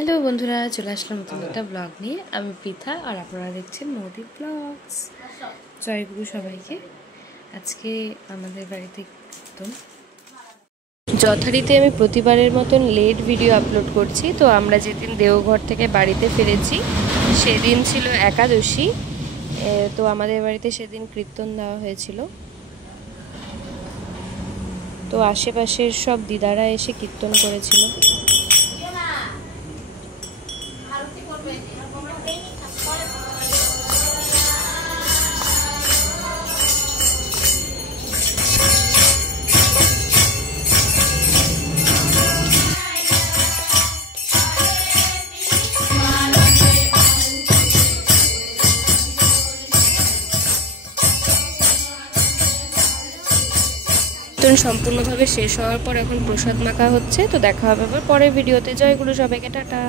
Hello বন্ধুরা, চলে আসলাম নতুন একটা ব্লগ নিয়ে। আমি পৃথা আর আপনারা দেখছেন মোদি ব্লগস। জয়গুরু সবাইকে। আজকে আমাদের বাড়িতে কীর্তন। যথারীতি আমি প্রতিবারের মতন লেট ভিডিও আপলোড করছি। তো আমরা যেদিন দেওঘর থেকে বাড়িতে ফিরেছি সেদিন ছিল একাদশী। তো আমাদের বাড়িতে সেদিন কীর্তন দেওয়া হয়েছিল। তো আশেপাশের সব দিদারা এসে কীর্তন করেছিল। সম্পূর্ণভাবে শেষ হওয়ার পর এখন প্রসাদ মাখা হচ্ছে। তো দেখা হবে আবার পরের ভিডিওতে। জয়গুরু সবাইকে, টাটা।